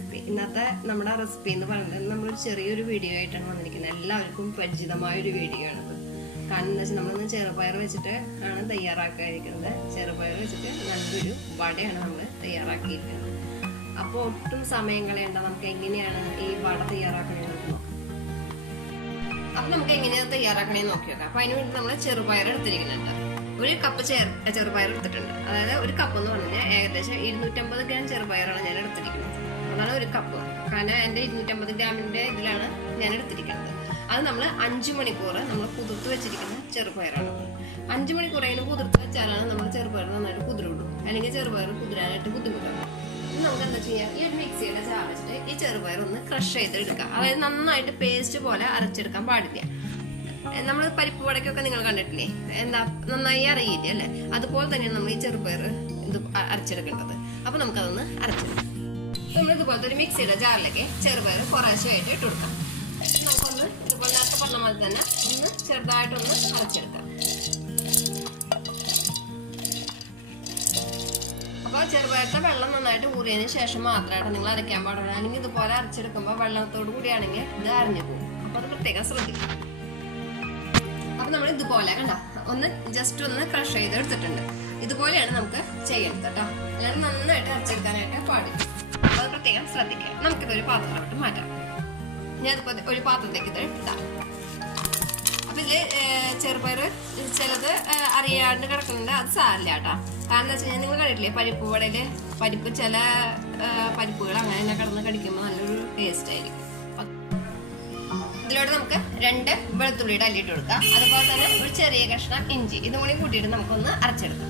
Recipe. ഇന്നത്തെ നമ്മുടെ recipe എന്ന് പറയുന്നത് നമ്മളൊരു ചെറിയൊരു വീഡിയോ ആയിട്ടാണ് വന്നിരിക്കുന്നത്. എല്ലാവർക്കും പരിചിതമായൊരു വീഡിയോ ആണത്. കാരണം എന്താ വെച്ചാൽ നമ്മളൊന്ന് ചെറുപയർ വെച്ചിട്ട് ആണ് തയ്യാറാക്കിയിരിക്കുന്നത്. ചെറുപയർ വെച്ചിട്ട് നല്ലൊരു വടയാണ് നമ്മൾ തയ്യാറാക്കിയിരിക്കുന്നത്. അപ്പോൾ ഒട്ടും സമയം കളയണ്ട, നമുക്ക് എങ്ങനെയാണ് ഈ വട തയ്യാറാക്കണേന്ന് നോക്കാം. അപ്പം നമുക്ക് എങ്ങനെയാണ് തയ്യാറാക്കണേന്ന് നോക്കി നോക്കാം. അപ്പം അതിന് വേണ്ടി നമ്മൾ ചെറുപയർ എടുത്തിരിക്കുന്നുണ്ട്. ഒരു കപ്പ് ചെറുപയർ എടുത്തിട്ടുണ്ട്. അതായത് ഒരു കപ്പ് എന്ന് പറഞ്ഞാൽ ഏകദേശം 250 ഗ്രാം ചെറുപയറാണ് ഞാൻ എടുത്തിരിക്കുന്നത്. അതാണ് ഒരു കപ്പ്. കാരണം എൻ്റെ 250 ഗ്രാമിൻ്റെ ഇതിലാണ് ഞാൻ എടുത്തിരിക്കുന്നത്. അത് നമ്മൾ 5 മണിക്കൂർ നമ്മൾ കുതിർത്ത് വെച്ചിരിക്കുന്ന ചെറുപയറാണ്. 5 മണിക്കൂർ അതിന് കുതിർത്ത് വെച്ചാലാണ് നമ്മൾ ചെറുപയർ നന്നായിട്ട് കുതിരുള്ളൂ. അല്ലെങ്കിൽ ചെറുപയർ കുതിരാനായിട്ട് ബുദ്ധിമുട്ടാണ്. നമുക്ക് എന്താ ചെയ്യാം, ഈ ഒരു മിക്സിയുടെ ജാർ വെച്ചിട്ട് ഈ ചെറുപയർ ഒന്ന് ക്രഷ് ചെയ്തെടുക്കാം. അതായത് നന്നായിട്ട് പേസ്റ്റ് പോലെ അരച്ചെടുക്കാൻ പാടില്ല. നമ്മൾ പരിപ്പ് വടക്കൊക്കെ നിങ്ങൾ കണ്ടിട്ടില്ലേ, എന്താ നന്നായി അറിയില്ല അല്ലേ? അതുപോലെ തന്നെയാണ് നമ്മൾ ഈ ചെറുപയർ ഇത് അരച്ചെടുക്കേണ്ടത്. അപ്പൊ നമുക്കതൊന്ന് അരച്ചെടുക്കാം. നമ്മൾ ഇതുപോലത്തെ ഒരു മിക്സിയുടെ ജാറിലേക്ക് ചെറുപയർ കുറേശ്ശായിട്ട് ഇട്ട് കൊടുക്കാം. നമുക്കൊന്ന് ഇതുപോലെ നേരത്തെ പറഞ്ഞ പോലെ തന്നെ ഒന്ന് ചെറുതായിട്ടൊന്ന് അരച്ചെടുക്കാം. അപ്പോൾ ചെറുപയറത്തെ വെള്ളം നന്നായിട്ട് ഊറിയതിന് ശേഷം മാത്രമായിട്ട് നിങ്ങൾ അരയ്ക്കാൻ പാടുള്ളൂ. അല്ലെങ്കിൽ ഇതുപോലെ അരച്ചെടുക്കുമ്പോൾ വെള്ളത്തോട് കൂടിയാണെങ്കിൽ ഇത് അരിഞ്ഞു പോകും. അപ്പോൾ അത് പ്രത്യേകം ശ്രദ്ധിക്കും. അപ്പൊ നമ്മൾ ഇതുപോലെ കണ്ട ഒന്ന് ജസ്റ്റ് ഒന്ന് ക്രഷ് ചെയ്ത് എടുത്തിട്ടുണ്ട്. ഇതുപോലെയാണ് നമുക്ക് ചെയ്യേണ്ടത് കേട്ടോ. അല്ലാതെ നന്നായിട്ട് അരച്ചെടുക്കാനായിട്ട് പാടില്ല. അപ്പൊ അത് പ്രത്യേകം ശ്രദ്ധിക്കാം. നമുക്കിതൊരു പാത്രത്തിലോട്ട് മാറ്റാം. ഞാൻ ഇതുപോലെ ഒരു പാത്രത്തേക്ക് ഇത് ഇടാം. അപ്പൊ ഇതില് ചെറുപയർ ചിലത് അറിയാണ്ട് കിടക്കുന്നുണ്ട്. അത് സാരില്ല കേട്ടോ. കാരണം എന്താ വെച്ച് കഴിഞ്ഞാൽ നിങ്ങൾ കണ്ടിട്ടില്ലേ, പരിപ്പ് വടയില് പരിപ്പ് ചില പരിപ്പുകൾ അങ്ങനെ കിടന്ന് കടിക്കുമ്പോൾ നല്ലൊരു ടേസ്റ്റ് ആയിരിക്കും. ഇതിലോട്ട് നമുക്ക് 2 വെളുത്തുള്ളിയുടെ അല്ലിട്ട് കൊടുക്കാം. അതുപോലെ തന്നെ ഒരു ചെറിയ കഷ്ണം ഇഞ്ചി ഇതും കൂടി കൂട്ടിയിട്ട് നമുക്കൊന്ന് അരച്ചെടുക്കാം.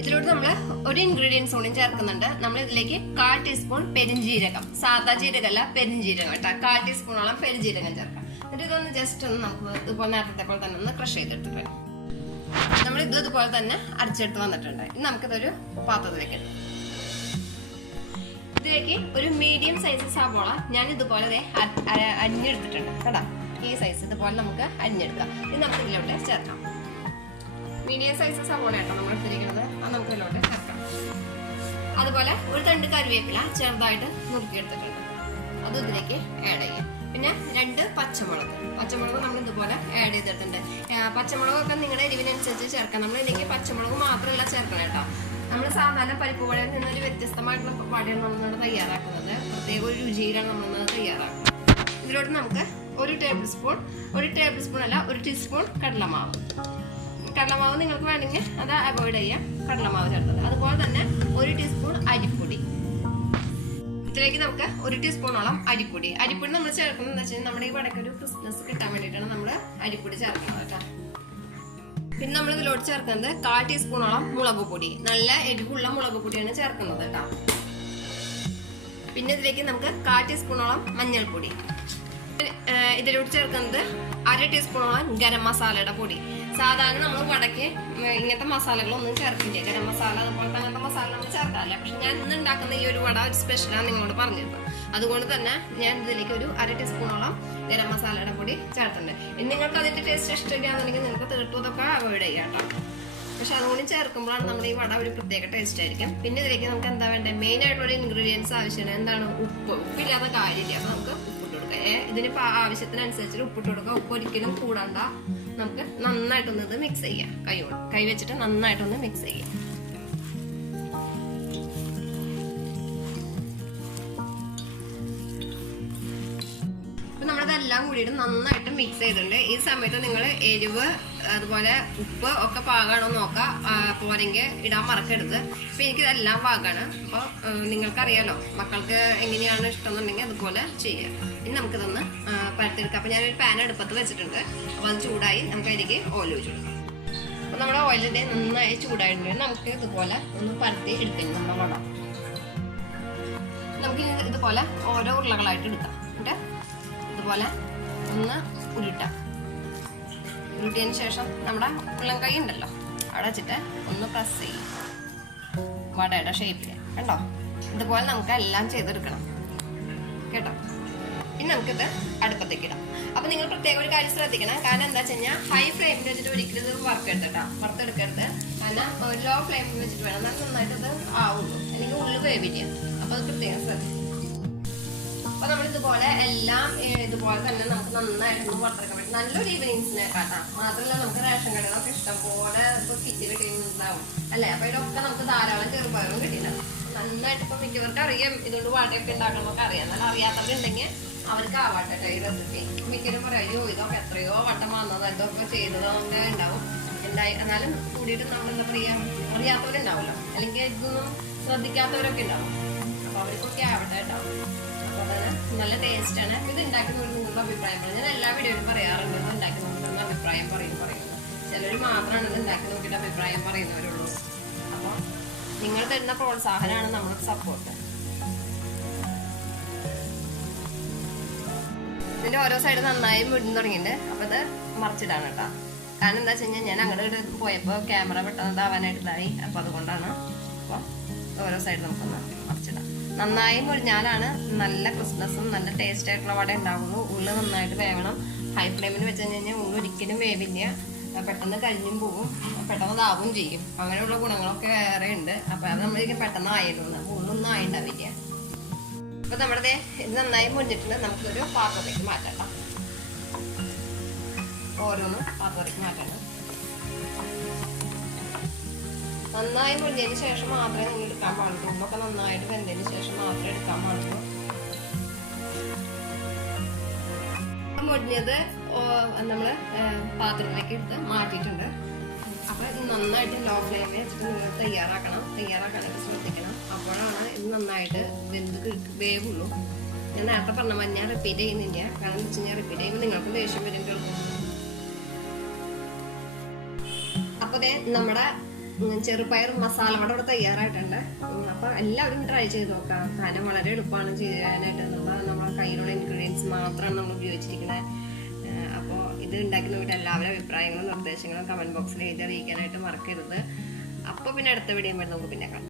ഇതിലോട്ട് നമ്മൾ ഒരു ഇൻഗ്രീഡിയൻസ് കൂടി ചേർക്കുന്നുണ്ട്. നമ്മൾ ഇതിലേക്ക് 1/4 ടീസ്പൂൺ പെരിഞ്ജീരകം, സാധാ ജീരകമല്ല പെരിഞ്ജീരകം കേട്ടോ. 1/4 ടീസ്പൂണോളം പെരിഞ്ജീരകം ചേർക്കാം. എന്നിട്ട് ഇതൊന്ന് ജസ്റ്റ് ഒന്ന് നമുക്ക് ഇതുപോലെ നേരത്തെ പോലെ തന്നെ ഒന്ന് ക്രഷ് ചെയ്തെടുത്തിട്ട് നമ്മൾ ഇതുപോലെ തന്നെ അരച്ചെടുത്ത് വന്നിട്ടുണ്ട്. ഇനി നമുക്കിതൊരു പാത്രത്തിലേക്ക് ഇടാം. ഇതിലേക്ക് ഒരു മീഡിയം സൈസ് സവോള ഞാൻ ഇതുപോലെ അരിഞ്ഞെടുത്തിട്ടുണ്ട് കേട്ടോ. ഈ സൈസ് ഇതുപോലെ നമുക്ക് അരിഞ്ഞെടുക്കാം. ഇത് നമുക്ക് ഇതിലോട്ട് ചേർക്കാം. മീഡിയം സൈസ് സവോള കേട്ടോ നമ്മൾ എടുത്തിരിക്കുന്നത്. അത് നമുക്ക് ഇതിലോട്ട് ചേർക്കാം. അതുപോലെ ഒരു തണ്ട് കറിവേപ്പില ചെറുതായിട്ട് നുറുക്കിയെടുത്തിട്ടുണ്ട്. അത് ഇതിലേക്ക് ആഡ് ചെയ്യാം. പിന്നെ 2 പച്ചമുളക് നമ്മൾ ഇതുപോലെ ആഡ് ചെയ്തിട്ടുണ്ട്. പച്ചമുളകൊക്കെ നിങ്ങളുടെ എരിവിനനുസരിച്ച് ചേർക്കാം. നമ്മൾ ഇതിലേക്ക് പച്ചമുളക് മാത്രമല്ല ചേർക്കണം കേട്ടോ. നമ്മൾ സാധാരണ പരിപ്പ് വടയിൽ നിന്നൊരു വ്യത്യസ്തമായിട്ടുള്ള വടയാണ് നമ്മൾ തയ്യാറാക്കുന്നത്. പ്രത്യേക ഒരു രുചിയിലാണ് നമ്മൾ തയ്യാറാക്കുന്നത്. ഇതിലോട്ട് നമുക്ക് ഒരു ടേബിൾ സ്പൂൺ അല്ല 1 ടീസ്പൂൺ കടലമാവ് നിങ്ങൾക്ക് വേണമെങ്കിൽ അത് അവോയ്ഡ് ചെയ്യാം. കടലമാവ് ചേർത്തത്. അതുപോലെ തന്നെ 1 ടീസ്പൂൺ അരിപ്പൊടി. ഇതിലേക്ക് നമുക്ക് 1 ടീസ്പൂണോളം അരിപ്പൊടി നമ്മൾ ചേർക്കുന്നത് എന്താ വെച്ചാൽ നമ്മുടെ ഈ വടക്ക് ഒരു ക്രിസ്മസ് കിട്ടാൻ വേണ്ടിയിട്ടാണ് നമ്മൾ അരിപ്പൊടി ചേർക്കുന്നത് കേട്ടോ. പിന്നെ നമ്മൾ ഇതിലോട്ട് ചേർക്കുന്നത് 1/4 ടീസ്പൂണോളം മുളക് പൊടി, നല്ല എരിവുള്ള മുളക് പൊടിയാണ് ചേർക്കുന്നത് കേട്ടോ. പിന്നെ ഇതിലേക്ക് നമുക്ക് 1/4 ടീസ്പൂണോളം മഞ്ഞൾപ്പൊടി. ഇതിലോട്ട് ചേർക്കുന്നത് 1/2 ടീസ്പൂണോളം ഗരം മസാലയുടെ പൊടി. സാധാരണ നമ്മൾ വടക്ക് ഇങ്ങനത്തെ മസാലകളൊന്നും ചേർക്കില്ല. ഗരം മസാല അതുപോലത്തെ അങ്ങനത്തെ മസാല നമ്മൾ ചേർക്കാറില്ല. പക്ഷെ ഞാൻ ഇന്ന് ഉണ്ടാക്കുന്ന ഈ ഒരു വട ഒരു സ്പെഷ്യലാണ് നിങ്ങളോട് പറഞ്ഞത്. അതുകൊണ്ട് തന്നെ ഞാൻ ഇതിലേക്ക് ഒരു 1/2 ടീസ്പൂണോളം ഗരം മസാലയുടെ പൊടി ചേർത്തിട്ടുണ്ട്. ഇനി നിങ്ങൾക്ക് അതിന്റെ ടേസ്റ്റ് ഇഷ്ടമില്ലാന്നുണ്ടെങ്കിൽ നിങ്ങൾക്ക് തീർത്തും ഇതൊക്കെ അവോയ്ഡ് ചെയ്യാം കേട്ടോ. പക്ഷെ അതുകൊണ്ട് ചേർക്കുമ്പോഴാണ് നമ്മുടെ ഈ വട ഒരു പ്രത്യേക ടേസ്റ്റ് ആയിരിക്കും. പിന്നെ ഇതിലേക്ക് നമുക്ക് എന്താ വേണ്ടത്, മെയിൻ ആയിട്ടുള്ള ഇൻഗ്രീഡിയൻസ് ആവശ്യമാണ്. എന്താണ്? ഉപ്പില്ലാത്ത കാര്യമില്ല. അപ്പൊ നമുക്ക് ഉപ്പിട്ട് കൊടുക്കാം. ഇതിന് ആവശ്യത്തിനനുസരിച്ച് ഉപ്പിട്ട് കൊടുക്കുക. ഉപ്പ് ഒരിക്കലും കൂടണ്ട. നമുക്ക് നന്നായിട്ടൊന്ന് ഇത് മിക്സ് ചെയ്യാം. കൈ വെച്ചിട്ട് നന്നായിട്ടൊന്ന് മിക്സ് ചെയ്യാം. നമ്മളതെല്ലാം കൂടിയിട്ട് നന്നായിട്ട് മിക്സ് ചെയ്തിട്ടുണ്ട്. ഈ സമയത്ത് നിങ്ങൾ എരിവ് അതുപോലെ ഉപ്പ് ഒക്കെ പാകമാണോ നോക്കാം. പോരെങ്കിൽ ഇടാൻ മറക്കരുത്. അപ്പൊ എനിക്കിതെല്ലാം പാകമാണ്. അപ്പോൾ നിങ്ങൾക്കറിയാലോ മക്കൾക്ക് എങ്ങനെയാണ് ഇഷ്ടം എന്നുണ്ടെങ്കിൽ അതുപോലെ ചെയ്യാം. ഇനി നമുക്കിതൊന്ന് പരത്തെടുക്കാം. അപ്പൊ ഞാനൊരു പാൻ അടുപ്പത്ത് വെച്ചിട്ടുണ്ട്. അപ്പൊ അത് ചൂടായി നമുക്ക് അതിലേക്ക് ഓയിൽ ഒഴിച്ചു കൊടുക്കാം. അപ്പൊ നമ്മുടെ ഓയിലിന്റെ നന്നായി ചൂടായിട്ടുണ്ടെങ്കിൽ നമുക്ക് ഇതുപോലെ ഒന്ന് പരത്തി എടുക്കാം. നമ്മുടെ വട നമുക്ക് ഇതുപോലെ ഓരോ ഉരുളകളായിട്ട് എടുക്കാം. എന്നിട്ട് ഇതുപോലെ ഒന്ന് ഉരുട്ടിയതിന് ശേഷം നമ്മുടെ ഉള്ളം കൈ ഉണ്ടല്ലോ അവിടെ വെച്ചിട്ട് ഒന്ന് പ്രസ് ചെയ്യും. വടയുടെ ഷേപ്പിൽ കണ്ടോ. ഇതുപോലെ നമുക്ക് എല്ലാം ചെയ്തെടുക്കണം കേട്ടോ. ഇനി നമുക്കിത് അടുപ്പത്തേക്ക് ഇടാം. അപ്പൊ നിങ്ങൾ പ്രത്യേകം ഒരു കാര്യം ശ്രദ്ധിക്കണം. കാരണം എന്താ വെച്ച് കഴിഞ്ഞാൽ ഹൈ ഫ്ലെയിമിൽ വെച്ചിട്ട് ഒരിക്കലും ഇത് വറുത്തെടുക്കരുത്. കാരണം ലോ ഫ്ലെയിമിൽ വെച്ചിട്ട് വേണം നന്നായിട്ട് അത് ആവുള്ളൂ. അല്ലെങ്കിൽ ഉള്ളു വേവില്ല. അപ്പൊ അത് പ്രത്യേകം ശ്രദ്ധിക്കും. ഇതുപോലെ എല്ലാം ഇതുപോലെ തന്നെ നമുക്ക് നന്നായിട്ട് വറുത്തെടുക്കാൻ പറ്റും. നല്ലൊരു ഈവനിങ് സ്നാക്കാട്ടാ. മാത്രമല്ല നമുക്ക് റേഷൻ കടകളൊക്കെ ഇഷ്ടംപോലെ കിറ്റ് കിട്ടിയിട്ടുണ്ടാവും അല്ലേ. അപ്പൊ ഇതൊക്കെ നമുക്ക് ധാരാളം ചെറുപയറും കിട്ടിയിട്ടുണ്ടാവും. നന്നായിട്ട് ഇപ്പൊ മിക്കവർക്ക് അറിയാം ഇതുകൊണ്ട് വടയൊക്കെ ഉണ്ടാക്കണമൊക്കെ അറിയാം. എന്നാൽ അറിയാത്തവരുണ്ടെങ്കിൽ അവർക്ക് ആവാട്ടെ ഈ റെസിപ്പി. മിക്കവരും പറയാം അയ്യോ ഇതൊക്കെ എത്രയോ വട്ടം വന്നത് ഇതൊക്കെ ചെയ്തതൊക്കെ ഉണ്ടാവും. എന്നാലും കൂടിയിട്ട് നമ്മൾ എന്താ പറയാ അറിയാത്തവരുണ്ടാവുമല്ലോ, അല്ലെങ്കിൽ ഇതൊന്നും ശ്രദ്ധിക്കാത്തവരൊക്കെ ഉണ്ടാവും. അപ്പൊ അവർക്കൊക്കെ ആവട്ടെ കേട്ടോ. അപ്പൊ അതാണ് നല്ല ടേസ്റ്റ് ആണ്. ഇത് ഉണ്ടാക്കുന്നവർക്ക് നിങ്ങളുടെ അഭിപ്രായം പറയും. ഞാൻ എല്ലാ വീഡിയോയിലും പറയാറുണ്ട് ഇത് ഉണ്ടാക്കി നോക്കിയിട്ട് അഭിപ്രായം പറയുന്നത്. ചിലർ മാത്രമാണ് ഇത് ഉണ്ടാക്കി നോക്കിയിട്ട് അഭിപ്രായം പറയുന്നവരുള്ളൂ. അപ്പൊ നിങ്ങൾ തരുന്ന പ്രോത്സാഹനമാണ് നമ്മുടെ സപ്പോർട്ട്. ഇതിന്റെ ഓരോ സൈഡ് നന്നായി മുടിഞ്ഞു തുടങ്ങിയിട്ടുണ്ട്. അപ്പൊ ഇത് മറിച്ചിടാണ് കേട്ടോ. കാരണം എന്താ വെച്ച് കഴിഞ്ഞാൽ ഞാൻ അങ്ങോട്ട് പോയപ്പോൾ ക്യാമറ പെട്ടെന്ന് ആവാനായിട്ടായി. അപ്പൊ അതുകൊണ്ടാണ്. അപ്പോൾ ഓരോ സൈഡ് നമുക്കൊന്ന് മറിച്ചിടാം. നന്നായി മുരിഞ്ഞാലാണ് നല്ല ക്രിസ്മസും നല്ല ടേസ്റ്റ് ആയിട്ടുള്ള വട ഉണ്ടാവുള്ളൂ. ഉള്ളു നന്നായിട്ട് വേവണം. ഹൈ ഫ്ലെയിമിൽ വെച്ച് കഴിഞ്ഞാൽ ഉള്ളു ഒരിക്കലും വേവില്ല. പെട്ടെന്ന് കരിഞ്ഞും പോവും, പെട്ടെന്ന് ഇതാവും ചെയ്യും. അങ്ങനെയുള്ള ഗുണങ്ങളൊക്കെ വേറെ ഉണ്ട്. അപ്പൊ അത് നമ്മൾ പെട്ടെന്ന് ആയിരുന്നു, ഉള്ളൊന്നും ആയിണ്ടാവില്ല. അപ്പൊ നമ്മുടെ ഇത് നന്നായി മുരിഞ്ഞിട്ടുണ്ട്. നമുക്കൊരു പാത്രത്തേക്ക് മാറ്റാം. ഓരോന്നും പാത്രത്തേക്ക് മാറ്റണം. നന്നായി മുരിഞ്ഞതിന് ശേഷം മാത്രമേ നിങ്ങൾ എടുക്കാൻ പാടുള്ളൂ. ഉള്ളൊക്കെ നന്നായിട്ട് വെന്തതിന് ശേഷം മാത്രമേ എടുക്കാൻ പാടുള്ളൂ. മുരിഞ്ഞത് നമ്മള് പാത്രത്തിലേക്ക് എടുത്ത് മാറ്റിയിട്ടുണ്ട്. അപ്പൊ ഇത് നന്നായിട്ട് ലോ ഫ്ലെയിമിൽ വെച്ചിട്ട് നിങ്ങൾ തയ്യാറാക്കാനൊക്കെ ശ്രദ്ധിക്കണം. അപ്പോഴാണ് ഇത് നന്നായിട്ട് വേവുള്ളൂ. ഞാൻ നേരത്തെ പറഞ്ഞ ഞാൻ റിപ്പീറ്റ് ചെയ്യുന്നില്ല. കാരണം എന്താ വെച്ച് കഴിഞ്ഞാൽ റിപ്പീറ്റ് ചെയ്യുമ്പോൾ നിങ്ങൾക്ക് ദേഷ്യം വരും കേൾക്കും. അപ്പൊ നമ്മുടെ ചെറുപയർ മസാല വട ഇവിടെ തയ്യാറായിട്ടുണ്ട്. അപ്പൊ എല്ലാവരും ട്രൈ ചെയ്ത് നോക്കാം. കാരണം വളരെ എളുപ്പമാണ് ചെയ്യാനായിട്ട്. നമ്മുടെ കയ്യിലുള്ള ഇൻഗ്രീഡിയൻസ് മാത്രമാണ് നമ്മൾ ഉപയോഗിച്ചിരിക്കുന്നത്. അപ്പോൾ ഇത് ഉണ്ടാക്കി നോക്കിയിട്ട് എല്ലാവരും അഭിപ്രായങ്ങളും നിർദ്ദേശങ്ങളും കമന്റ് ബോക്സിൽ എഴുതി അറിയിക്കാനായിട്ട് മറക്കരുത്. അപ്പോൾ പിന്നെ അടുത്ത വീഡിയോ നമുക്ക് പിന്നെ കാണാം.